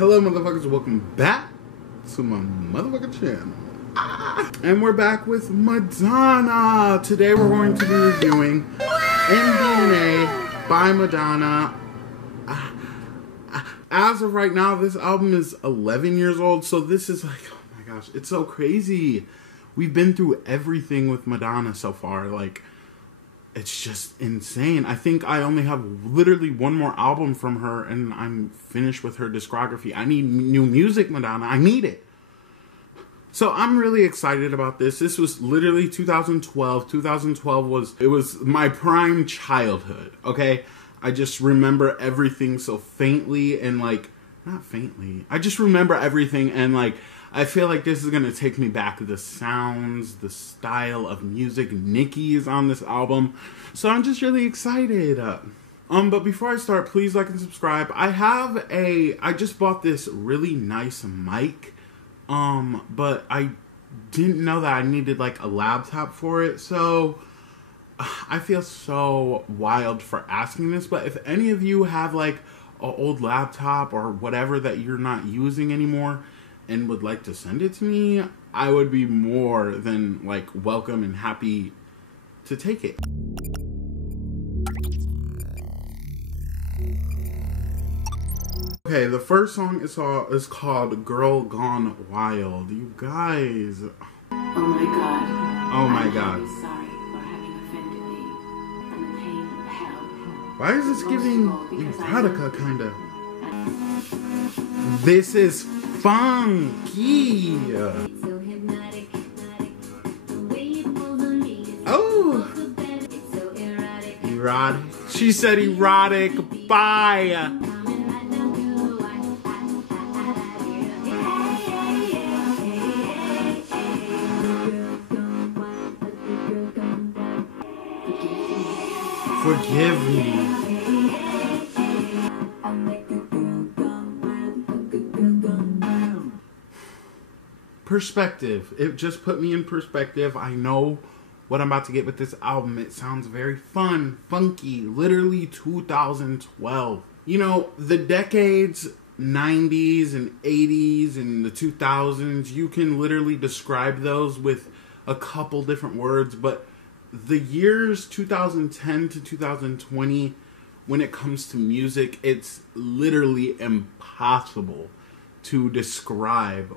Hello motherfuckers, welcome back to my motherfucking channel. And we're back with Madonna. Today we're going to be reviewing MDNA by Madonna. As of right now, this album is 11 years old, so this is like, oh my gosh, it's so crazy. We've been through everything with Madonna so far, like, it's just insane. I think I only have literally one more album from her and I'm finished with her discography. I need new music, Madonna. I need it. So I'm really excited about this. This was literally 2012. 2012 was my prime childhood, okay? I just remember everything so faintly and like, not faintly. I just remember everything and like, I feel like this is going to take me back to the sounds, the style of music. Nicki is on this album. So I'm just really excited. But before I start, please like and subscribe. I just bought this really nice mic. But I didn't know that I needed like a laptop for it. So I feel so wild for asking this. But if any of you have like an old laptop or whatever that you're not using anymore, and would like to send it to me, I would be more than like welcome and happy to take it. Okay, the first song is called Girl Gone Wild. You guys. Oh my God. Oh my God. I'm sorry for having offended me and the pain of hell. Why is this giving erotica kinda? This is funky. Oh, erotic. She said erotic. Bye. Forgive me. Perspective. It just put me in perspective. I know what I'm about to get with this album. It sounds very fun, funky, literally 2012. You know, the decades, 90s and 80s and the 2000s, you can literally describe those with a couple different words, but the years 2010 to 2020, when it comes to music, it's literally impossible to describe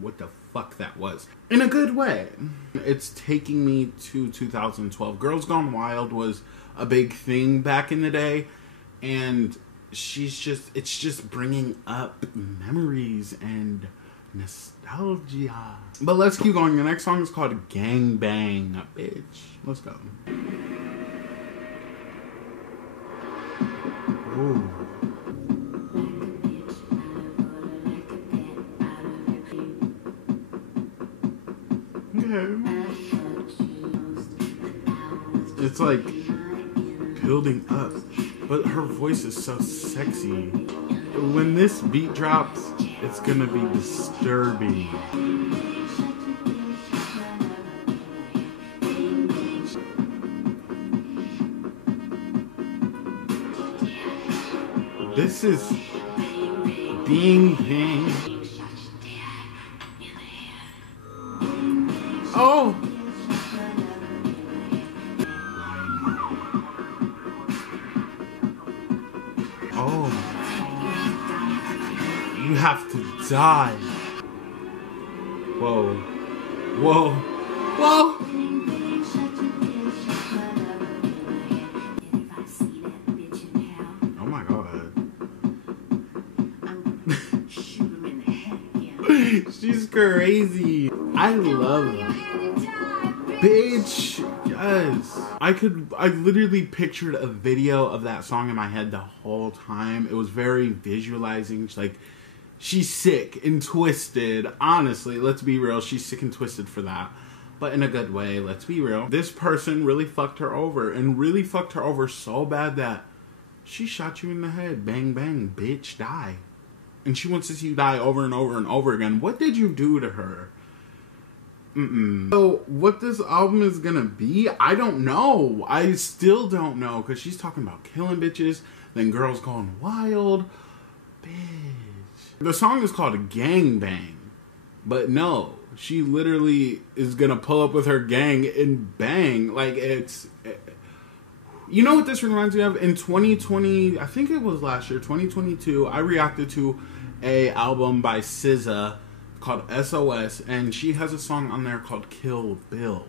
what the fuck that was. In a good way. It's taking me to 2012. Girls Gone Wild was a big thing back in the day, and it's just bringing up memories and nostalgia. But let's keep going. The next song is called Gang Bang, bitch. Let's go. Ooh. It's like building up, but her voice is so sexy. When this beat drops, it's gonna be disturbing. This is Bing Bang. Oh! Oh. You have to die. Whoa. Whoa. Whoa! Oh my God. She's crazy. I love her. Bitch, yes. I literally pictured a video of that song in my head the whole time. It was very visualizing. Like, she's sick and twisted. Honestly, let's be real. She's sick and twisted for that. But in a good way, let's be real. This person really fucked her over. And really fucked her over so bad that she shot you in the head. Bang, bang, bitch, die. And she wants to see you die over and over and over again. What did you do to her? So what this album is gonna be, I don't know. I still don't know, because she's talking about killing bitches, then Girls Gone Wild. Bitch. The song is called Gang Bang. But no, she literally is gonna pull up with her gang and bang. Like, you know what this reminds me of? In 2020, I think it was last year, 2022, I reacted to a album by SZA called SOS, and she has a song on there called Kill Bill.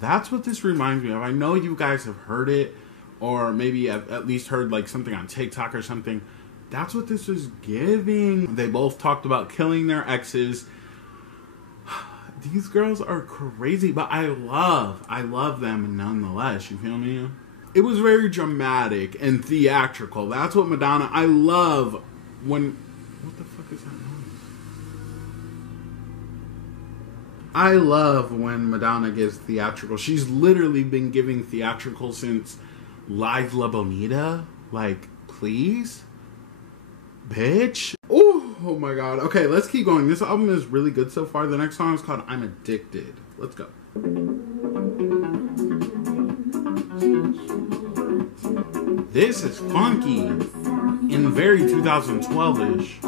That's what this reminds me of. I know you guys have heard it, or maybe at least heard like something on TikTok or something. That's what this is giving. They both talked about killing their exes. These girls are crazy, but I love them nonetheless, you feel me? It was very dramatic and theatrical. That's what Madonna, I love when, what the fuck is that noise? I love when Madonna gives theatrical. She's literally been giving theatrical since Live La Bonita. Like, please? Bitch. Oh my god. Okay, let's keep going. This album is really good so far. The next song is called I'm Addicted. Let's go. This is funky and very 2012-ish.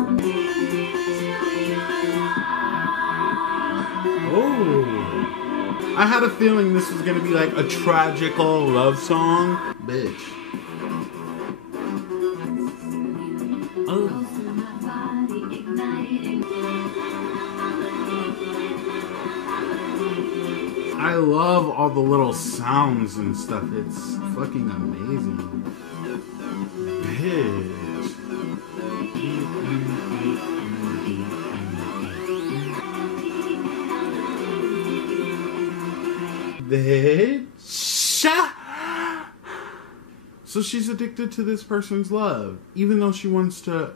Oh. I had a feeling this was going to be like a tragical love song. Bitch. Oh. I love all the little sounds and stuff. It's fucking amazing. Bitch. Bitch. So she's addicted to this person's love, even though she wants to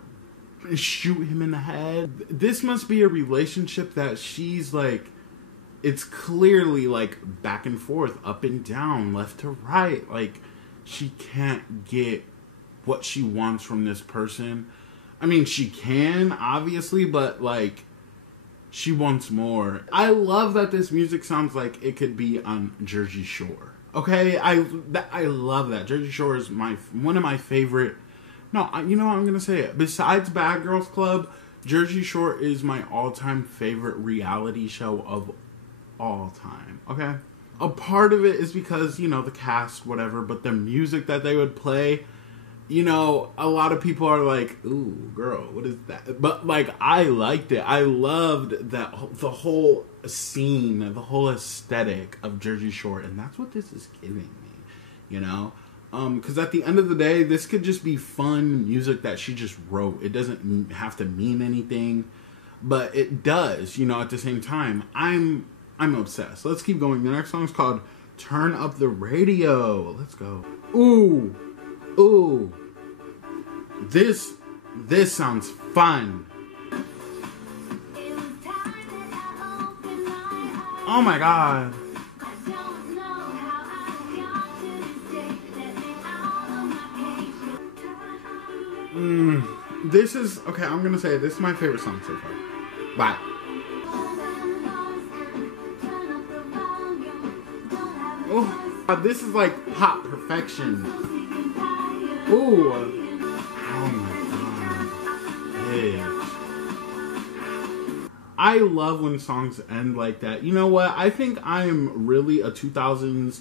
shoot him in the head. This must be a relationship that she's like, it's clearly like back and forth, up and down, left to right. Like, she can't get what she wants from this person. I mean, she can, obviously, but like, she wants more. I love that this music sounds like it could be on Jersey Shore. Okay, I love that. Jersey Shore is one of my favorite. No, you know what, I'm gonna say it. Besides Bad Girls Club, Jersey Shore is my all-time favorite reality show of all time. Okay, a part of it is because, you know, the cast, whatever, but the music that they would play, you know, a lot of people are like, ooh, girl, what is that? But like, I liked it. I loved that, the whole scene, the whole aesthetic of Jersey Shore, and that's what this is giving me, you know? Because at the end of the day, this could just be fun music that she just wrote. It doesn't have to mean anything, but it does, you know, at the same time. I'm obsessed. Let's keep going. The next song is called Turn Up the Radio. Let's go. Ooh. Ooh. This sounds fun. Oh my god. This is, okay, I'm gonna say this is my favorite song so far. Bye. Oh, this is like pop perfection. Ooh. Oh my god. Bitch. I love when songs end like that. You know what? I think I'm really a 2000s,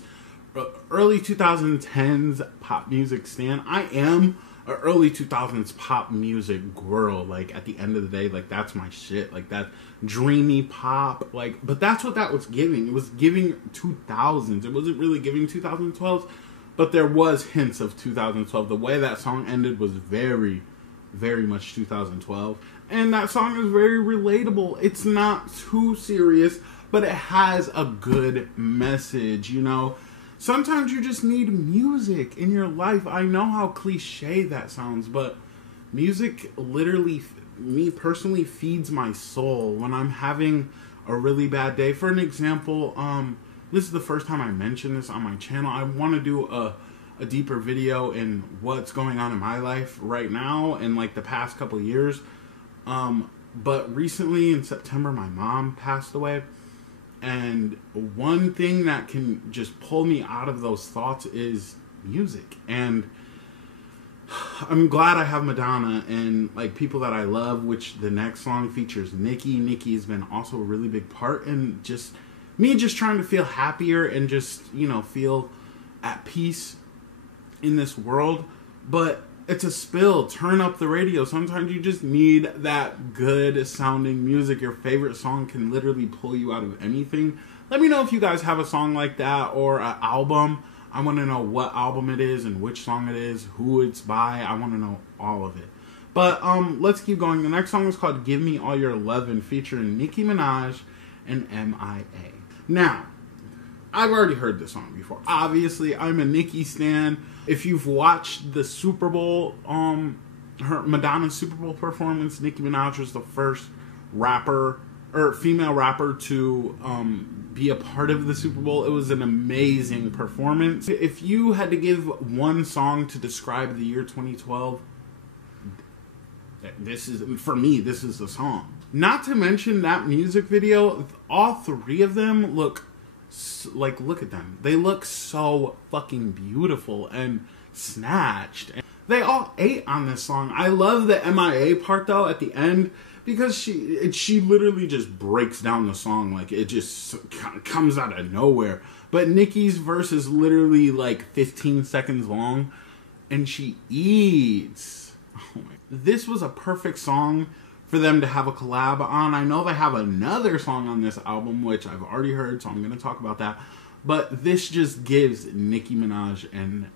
early 2010s pop music stan. I am an early 2000s pop music girl. Like, at the end of the day, like, that's my shit. Like, that dreamy pop. Like, but that's what that was giving. It was giving 2000s. It wasn't really giving 2012s, but there was hints of 2012. The way that song ended was very, very much 2012. And that song is very relatable. It's not too serious, but it has a good message, you know? Sometimes you just need music in your life. I know how cliche that sounds, but music literally, me personally, feeds my soul when I'm having a really bad day. For an example, this is the first time I mention this on my channel. I want to do a deeper video in what's going on in my life right now and like the past couple of years. But recently in September, my mom passed away. And one thing that can just pull me out of those thoughts is music. And I'm glad I have Madonna and like people that I love, which the next song features Nicki. Nicki has been also a really big part in just me just trying to feel happier and just, you know, feel at peace in this world. But it's a spill. Turn up the radio. Sometimes you just need that good sounding music. Your favorite song can literally pull you out of anything. Let me know if you guys have a song like that or an album. I want to know what album it is and which song it is, who it's by. I want to know all of it. But let's keep going. The next song is called Give Me All Your Lovin', featuring Nicki Minaj and MIA. Now, I've already heard this song before. Obviously, I'm a Nicki stan. If you've watched the Super Bowl, her Madonna's Super Bowl performance, Nicki Minaj was the first rapper or female rapper to be a part of the Super Bowl. It was an amazing performance. If you had to give one song to describe the year 2012, this is, for me, this is the song. Not to mention that music video, all three of them look like, look at them. They look so fucking beautiful and snatched. They all ate on this song. I love the MIA part though at the end, because she literally just breaks down the song, like it just comes out of nowhere. But Nicki's verse is literally like 15 seconds long, and she eats. Oh my. This was a perfect song for them to have a collab on. I know they have another song on this album, which I've already heard, so I'm going to talk about that. But this just gives Nicki Minaj and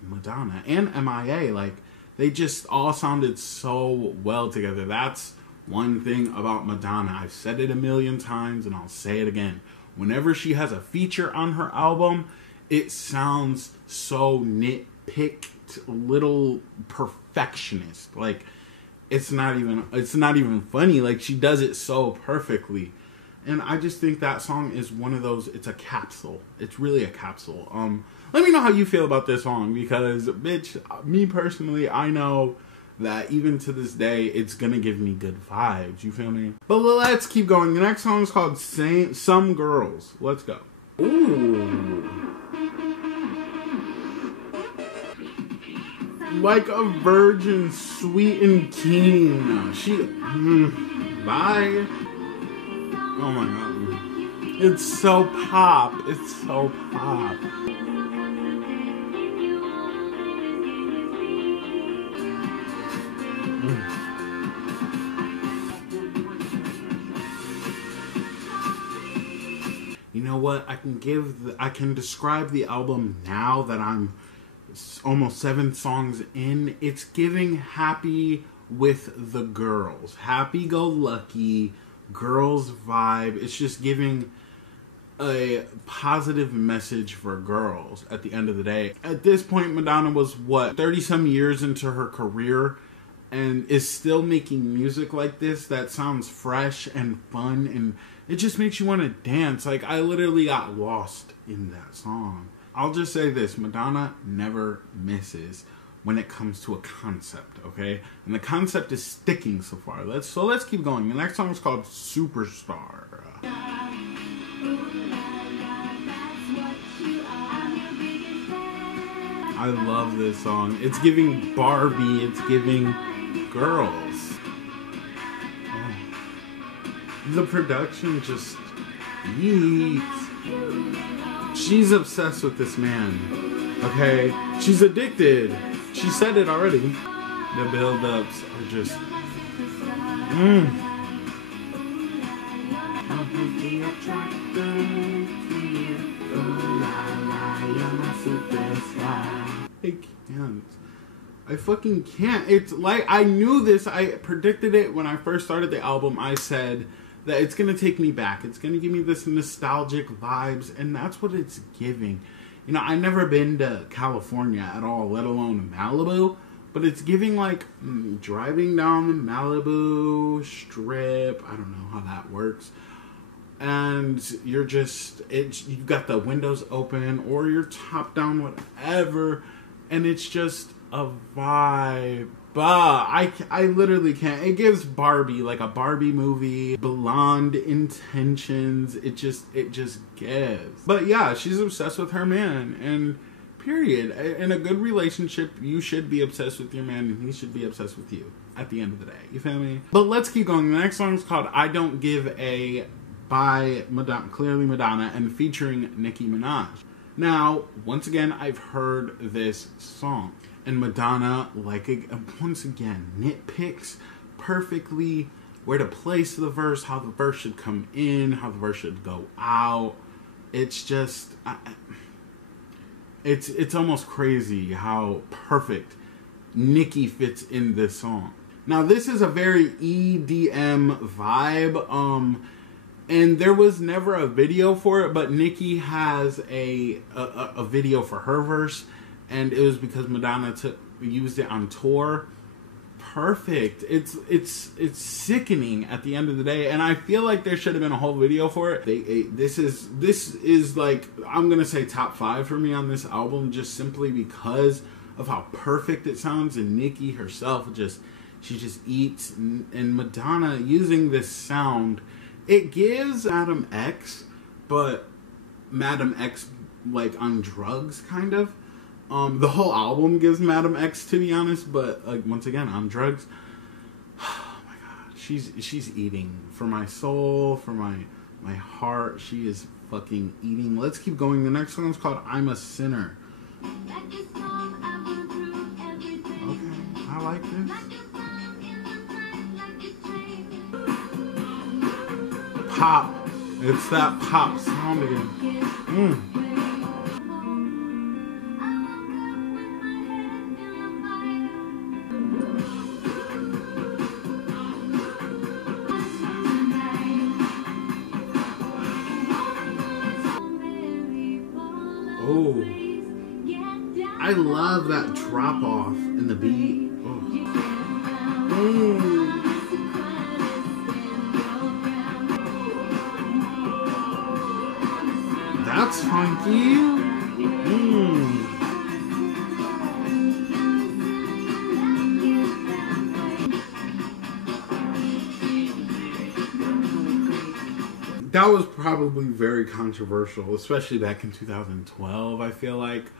Madonna and MIA, like, they just all sounded so well together. That's one thing about Madonna. I've said it a million times and I'll say it again. Whenever she has a feature on her album, it sounds so nitpicked, little perfectionist. Like, it's not even funny. Like, she does it so perfectly. And I just think that song is one of those, it's a capsule. It's really a capsule. Let me know how you feel about this song, because, bitch, me personally, I know that even to this day, it's gonna give me good vibes. You feel me? But let's keep going. The next song is called Some Girls. Let's go. Ooh. Like a virgin, sweet and keen. Bye. Oh my god. It's so pop. It's so pop. You know what? I can describe the album now that I'm almost 7 songs in. It's giving happy with the girls. Happy-go-lucky girls vibe. It's just giving a positive message for girls at the end of the day. At this point, Madonna was, what, 30-some years into her career and is still making music like this that sounds fresh and fun, and it just makes you want to dance. Like, I literally got lost in that song. I'll just say this, Madonna never misses when it comes to a concept, okay? And the concept is sticking so far. Let's keep going. The next song is called Superstar. I love this song. It's giving Barbie, it's giving girls. Oh. The production just eats. She's obsessed with this man, okay? She's addicted. She said it already. The build-ups are just... I can't. I fucking can't. It's like, I knew this. I predicted it when I first started the album. I said that it's going to take me back. It's going to give me this nostalgic vibes, and that's what it's giving. You know, I've never been to California at all, let alone Malibu, but it's giving, like, driving down the Malibu Strip. I don't know how that works. And you're just, you've got the windows open, or you're top down, whatever, and it's just a vibe. I literally can't. It gives Barbie, like a Barbie movie, blonde intentions. It just gives. But yeah, she's obsessed with her man, and Period. In a good relationship, you should be obsessed with your man and he should be obsessed with you at the end of the day. You feel me? But let's keep going. The next song is called I Don't Give a by Madonna, clearly Madonna, and featuring Nicki Minaj. Now, once again, I've heard this song. And Madonna, like, once again, nitpicks perfectly where to place the verse, how the verse should come in, how the verse should go out. It's just... It's almost crazy how perfect Nicki fits in this song. Now, this is a very EDM vibe, and there was never a video for it, but Nicki has a video for her verse, and it was because Madonna used it on tour. Perfect. It's sickening at the end of the day, and I feel like there should have been a whole video for it. This is like, I'm gonna say top 5 for me on this album, just simply because of how perfect it sounds, and Nicki herself she just eats, and Madonna using this sound, it gives Madam X, but Madam X like on drugs kind of. The whole album gives Madam X, to be honest, but like once again on drugs. Oh my god, she's eating for my soul, for my heart. She is fucking eating. Let's keep going. The next song is called I'm a Sinner. Okay, I like this. Pop. It's that pop sound again. Oh, I love that drop off in the beat. That's funky. That was probably very controversial, especially back in 2012, I feel like.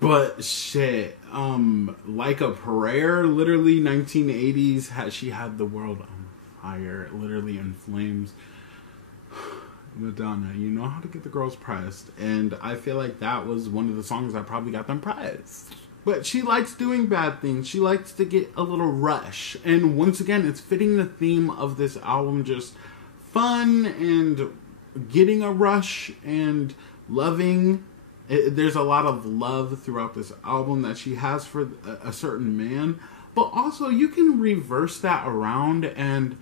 But shit, Like a Prayer, literally 1980s, she had the world on fire, literally in flames. Madonna, you know how to get the girls pressed, and I feel like that was one of the songs that probably got them pressed. But she likes doing bad things. She likes to get a little rush, and once again, it's fitting the theme of this album, just fun and getting a rush and loving. There's a lot of love throughout this album that she has for a certain man, but also you can reverse that around and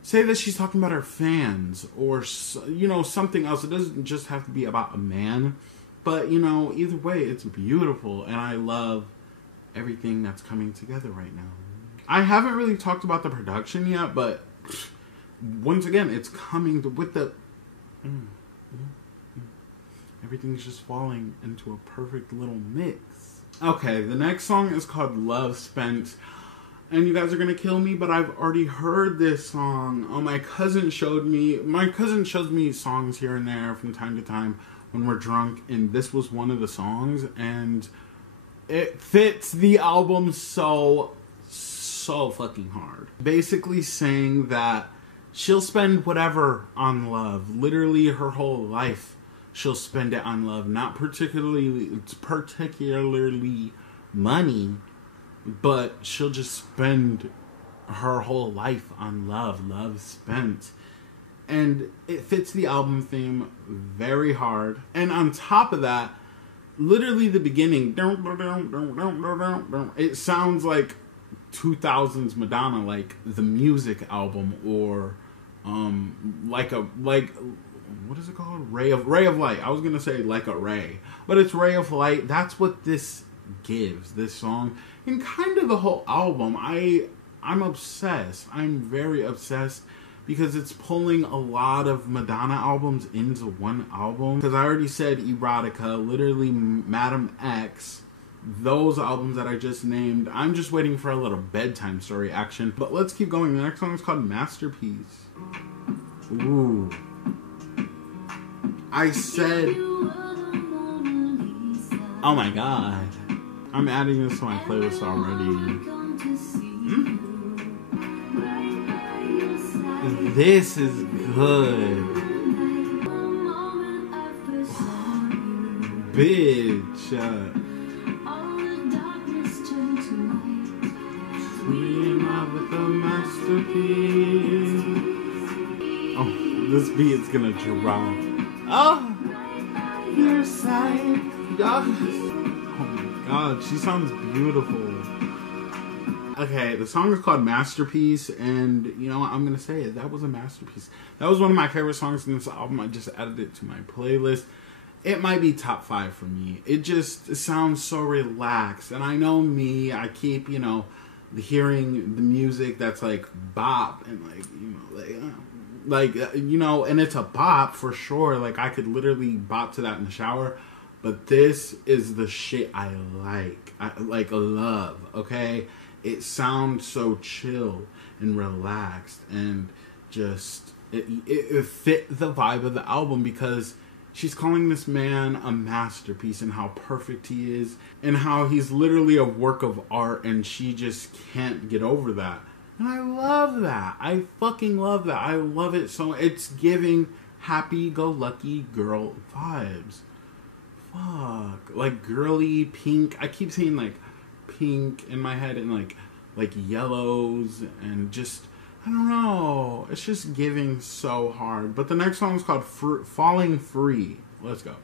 say that she's talking about her fans or, you know, something else. It doesn't just have to be about a man, but, you know, either way, it's beautiful, and I love everything that's coming together right now. I haven't really talked about the production yet, but once again, it's coming with the... Everything's just falling into a perfect little mix. Okay, the next song is called Love Spent. And you guys are gonna kill me, but I've already heard this song. Oh, my cousin shows me songs here and there from time to time when we're drunk, and this was one of the songs, and it fits the album so fucking hard. Basically saying that she'll spend whatever on love. Literally her whole life she'll spend it on love. Not particularly money, but she'll just spend her whole life on love. Love spent. And it fits the album theme very hard. And on top of that, literally the beginning, it sounds like 2000s Madonna, like the music album, or what is it called? Ray of Light. I was gonna say Like a Ray, but it's Ray of Light. That's what this gives, this song, and kind of the whole album. I'm obsessed. I'm very obsessed because it's pulling a lot of Madonna albums into one album. Because I already said Erotica, literally Madam X, those albums that I just named. I'm just waiting for a little bedtime story action. But let's keep going. The next song is called Masterpiece. Ooh. I said Oh my god. I'm adding this to my playlist already. This is good. Bitch. We in love with a masterpiece. Oh, this beat's gonna drop. Oh, your side. Oh my god, she sounds beautiful. Okay, the song is called Masterpiece, and you know what, I'm gonna say it. That was a masterpiece. That was one of my favorite songs in this album. I just added it to my playlist. It might be top 5 for me. It sounds so relaxed, and I know me. I keep, you know, hearing the music that's like bop and like, you know, you know, and it's a bop for sure. Like I could literally bop to that in the shower. But this is the shit I love, okay? It sounds so chill and relaxed, and just, it fit the vibe of the album because she's calling this man a masterpiece and how perfect he is and how he's literally a work of art, and she just can't get over that. And I love that. I fucking love that. I love it so. It's giving happy-go-lucky girl vibes. Fuck, like girly pink. I keep saying like pink in my head, and like yellows, and just, I don't know. It's just giving so hard. But the next song is called Falling Free. Let's go.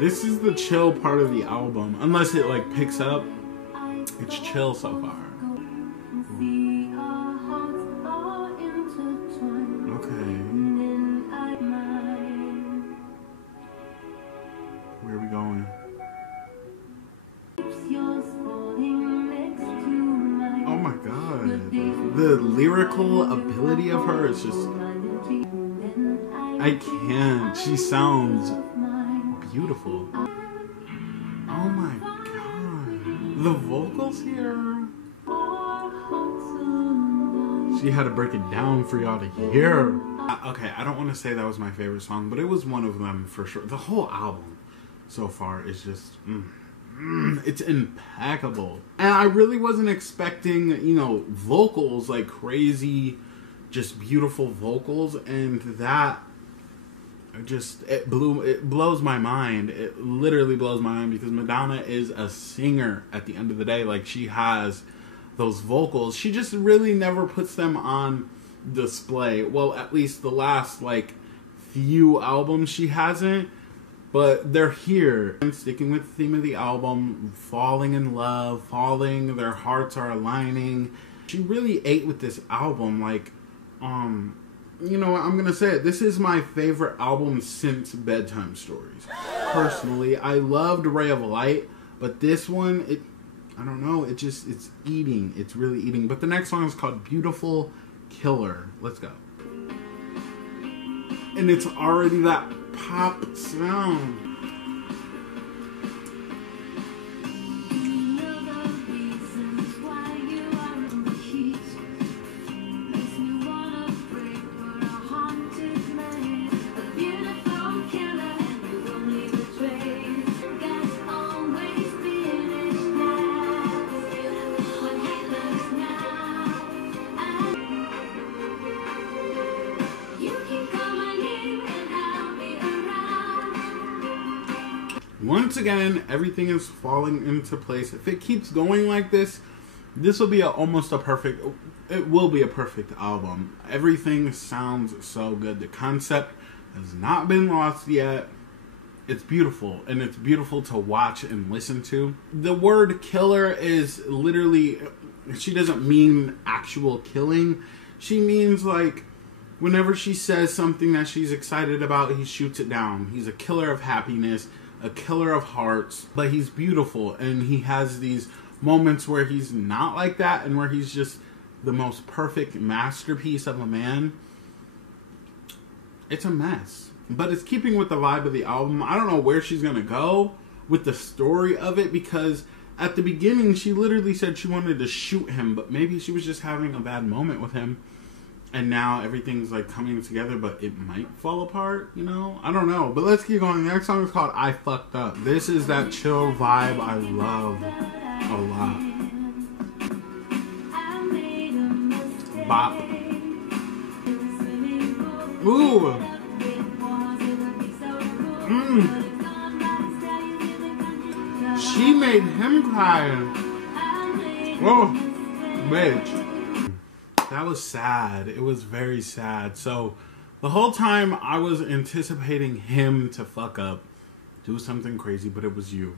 This is the chill part of the album. Unless it like picks up, it's chill so far. Where are we going? Oh my god. The lyrical ability of her is just... I can't. She sounds beautiful. Oh my god. The vocals here. She had to break it down for y'all to hear. Okay, I don't want to say that was my favorite song, but it was one of them for sure. The whole album so far is just, it's impeccable. And I really wasn't expecting, you know, vocals like crazy, just beautiful vocals, and that just, it blows my mind. It literally blows my mind because Madonna is a singer at the end of the day. Like, she has those vocals. She just really never puts them on display. Well, at least the last like few albums she hasn't, but they're here. And sticking with the theme of the album, falling in love, their hearts are aligning. She really ate with this album. Like, you know what, I'm gonna say it, this is my favorite album since Bedtime Stories. Personally, I loved Ray of Light, but this one, I don't know, it's eating. It's really eating. But the next song is called Beautiful Killer. Let's go. And it's already that pop sound. Once again, everything is falling into place. If it keeps going like this, this will be almost a perfect, it will be a perfect album. Everything sounds so good. The concept has not been lost yet. It's beautiful, and it's beautiful to watch and listen to. The word killer is literally, she doesn't mean actual killing. She means like, whenever she says something that she's excited about, he shoots it down. He's a killer of happiness, a killer of hearts, but he's beautiful, and he has these moments where he's not like that, and where he's just the most perfect masterpiece of a man. It's a mess, but it's keeping with the vibe of the album. I don't know where she's gonna go with the story of it, because at the beginning she literally said she wanted to shoot him, but maybe she was just having a bad moment with him, and now everything's like coming together, but it might fall apart, you know? I don't know. But let's keep going. The next song is called I Fucked Up. This is that chill vibe I love a lot. Bop. Ooh. She made him cry. Oh, bitch. That was sad. It was very sad. So the whole time I was anticipating him to fuck up, do something crazy, but it was you.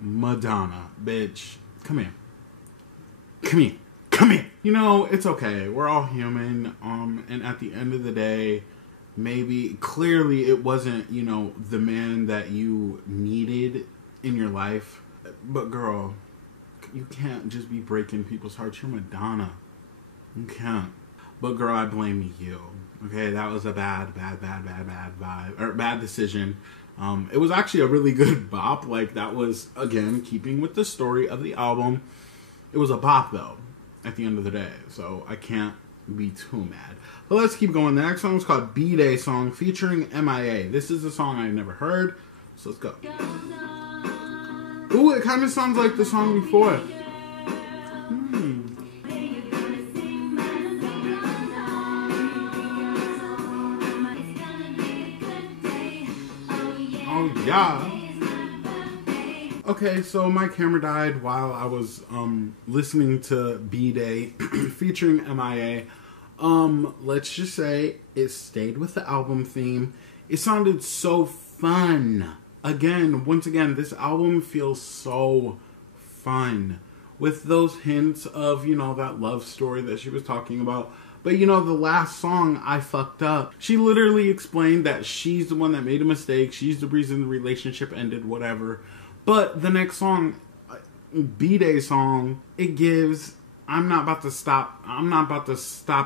Madonna, bitch. Come here. Come here. Come here. You know, it's okay. We're all human. And at the end of the day, maybe clearly it wasn't, you know, the man that you needed in your life. But girl, you can't just be breaking people's hearts. You're Madonna. You can't. But girl, I blame you. Okay, that was a bad vibe, or bad decision. It was actually a really good bop. Like, that was, again, keeping with the story of the album. It was a bop, though, at the end of the day. So I can't be too mad. But let's keep going. The next song is called B-Day Song featuring MIA. This is a song I've never heard. So let's go. Ooh, it kind of sounds like the song before. Oh, yeah. Okay, so my camera died while I was listening to B-Day featuring MIA. Let's just say it stayed with the album theme. It sounded so fun. Once again, this album feels so fun. With those hints of, you know, that love story that she was talking about. But, you know, the last song, I Fucked Up, she literally explained that she's the one that made a mistake. She's the reason the relationship ended, whatever. But the next song, B-Day Song, it gives, I'm not about to stop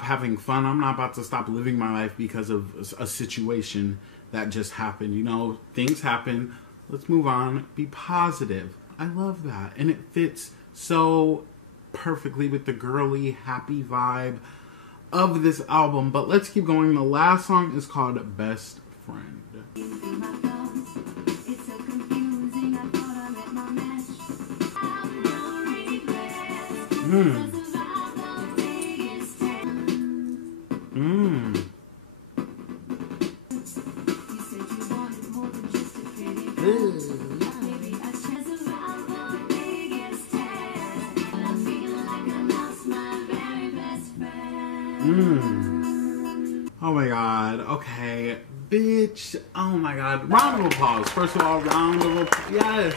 having fun. I'm not about to stop living my life because of a situation that just happened. You know, things happen. Let's move on. Be positive. I love that. And it fits so perfectly with the girly, happy vibe of this album. But let's keep going. The last song is called Best Friend. Oh my god. Okay. Bitch. Oh my god. Round of applause. First of all, round of applause. Yes.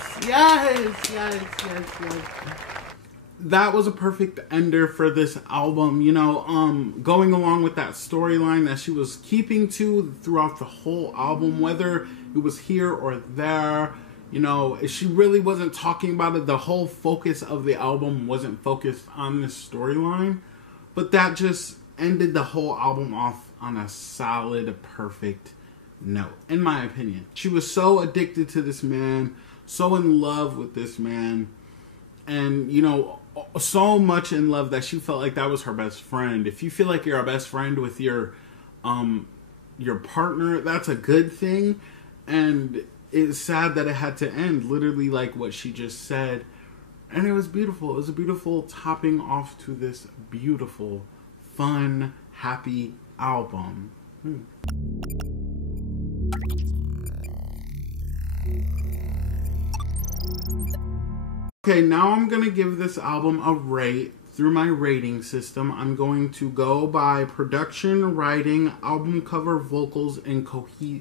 That was a perfect ender for this album. You know, going along with that storyline that she was keeping to throughout the whole album, whether it was here or there. You know, she really wasn't talking about it. The whole focus of the album wasn't focused on this storyline. But that just ended the whole album off on a solid, perfect note, in my opinion. She was so addicted to this man, so in love with this man, and, you know, so much in love that she felt like that was her best friend. If you feel like you're a best friend with your partner, that's a good thing. And it's sad that it had to end, literally like what she just said. And it was beautiful. It was a beautiful topping off to this beautiful, fun, happy album. Okay, now I'm going to give this album a rate through my rating system. I'm going to go by production, writing, album cover, vocals, and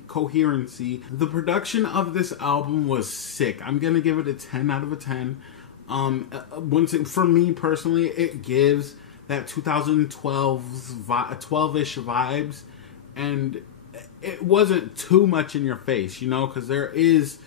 coherency. The production of this album was sick. I'm going to give it a 10 out of a 10. For me personally, it gives that 12-ish vibes, and it wasn't too much in your face, you know, because there is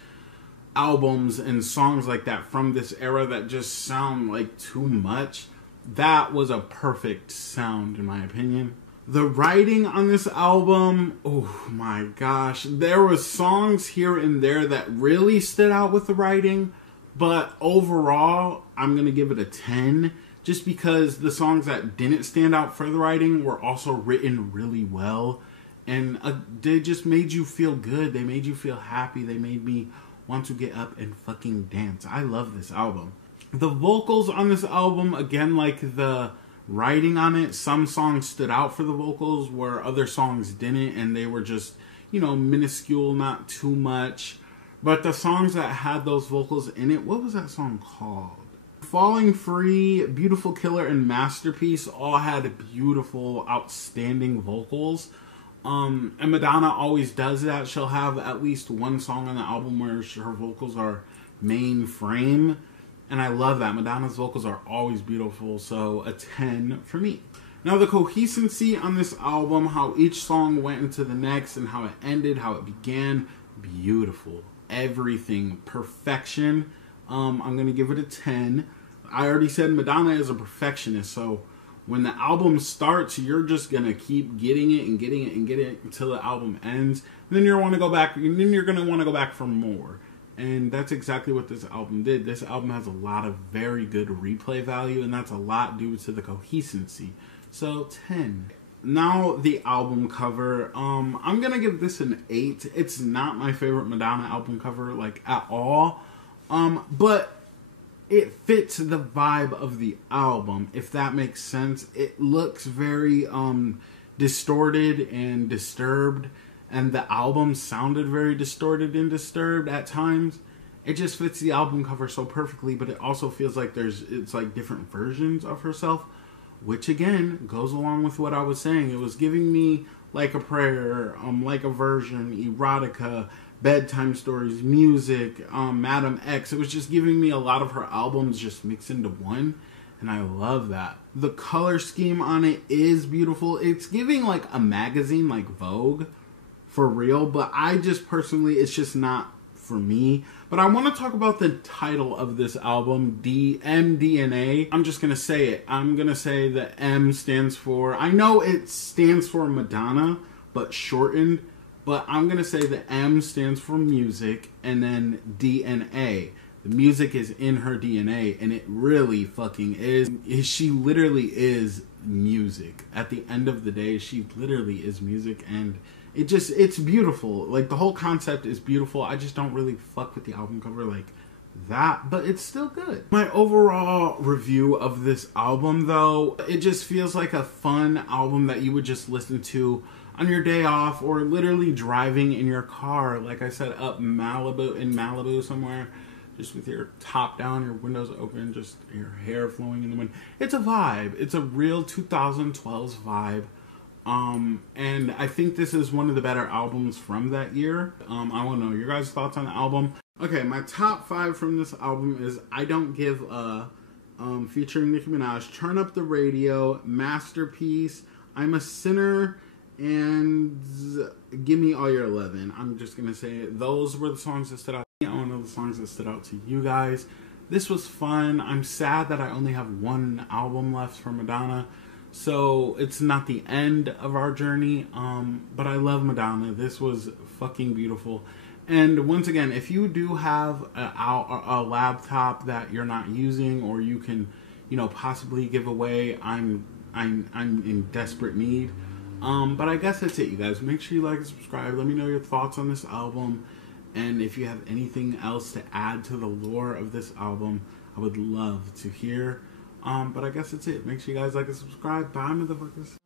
albums and songs like that from this era that just sound like too much. That was a perfect sound, in my opinion. The writing on this album, oh my gosh, there was songs here and there that really stood out with the writing, but overall, I'm gonna give it a 10, just because the songs that didn't stand out for the writing were also written really well. And they just made you feel good. They made you feel happy. They made me want to get up and fucking dance. I love this album. The vocals on this album, again, like the writing on it, some songs stood out for the vocals where other songs didn't, and they were just, you know, minuscule, not too much. But the songs that had those vocals in it, what was that song called? Falling Free, Beautiful Killer, and Masterpiece all had beautiful, outstanding vocals. And Madonna always does that. She'll have at least one song on the album where her vocals are main frame. And I love that. Madonna's vocals are always beautiful. So a 10 for me. Now the coherency on this album, how each song went into the next and how it ended, how it began, beautiful. Everything, perfection. I'm going to give it a 10. I already said Madonna is a perfectionist. So when the album starts, you're just going to keep getting it and getting it and getting it until the album ends. And then you're going to want to go back for more. And that's exactly what this album did. This album has a lot of very good replay value, and that's a lot due to the coherency. So 10. Now the album cover. I'm going to give this an 8. It's not my favorite Madonna album cover, like, at all. But it fits the vibe of the album, if that makes sense. It looks very distorted and disturbed, and the album sounded very distorted and disturbed at times. It just fits the album cover so perfectly, but it also feels like it's like different versions of herself, which again goes along with what I was saying. It was giving me Like a Prayer, Like a Version, Erotica, Bedtime Stories, Music, Madam X. It was just giving me a lot of her albums just mixed into one, and I love that. The color scheme on it is beautiful. It's giving like a magazine like Vogue, for real, but I just personally, it's just not for me. But I want to talk about the title of this album, MDNA. I'm just going to say it. I'm going to say the M stands for, I know it stands for Madonna, but shortened. But I'm going to say the M stands for music, and then DNA. The music is in her DNA, and it really fucking is. She literally is music. At the end of the day, she literally is music, and it's beautiful. Like, the whole concept is beautiful. I just don't really fuck with the album cover like that, but it's still good. My overall review of this album, though, it just feels like a fun album that you would just listen to on your day off, or literally driving in your car, like I said, up in Malibu somewhere, just with your top down, your windows open, just your hair flowing in the wind. It's a vibe. It's a real 2012's vibe. And I think this is one of the better albums from that year. I want to know your guys' thoughts on the album. Okay, my top 5 from this album is I Don't Give a, featuring Nicki Minaj, Turn Up the Radio, Masterpiece, I'm a Sinner, and Give Me All Your Lovin'. I'm just going to say it. Those were the songs that stood out to me. I want to know the songs that stood out to you guys. This was fun. I'm sad that I only have one album left for Madonna, so it's not the end of our journey, but I love Madonna. This was fucking beautiful. And once again, if you do have a laptop that you're not using, or you can, you know, possibly give away, I'm in desperate need. But I guess that's it, you guys. Make sure you like and subscribe. Let me know your thoughts on this album. And if you have anything else to add to the lore of this album, I would love to hear. But I guess that's it. Make sure you guys like and subscribe. Bye, motherfuckers.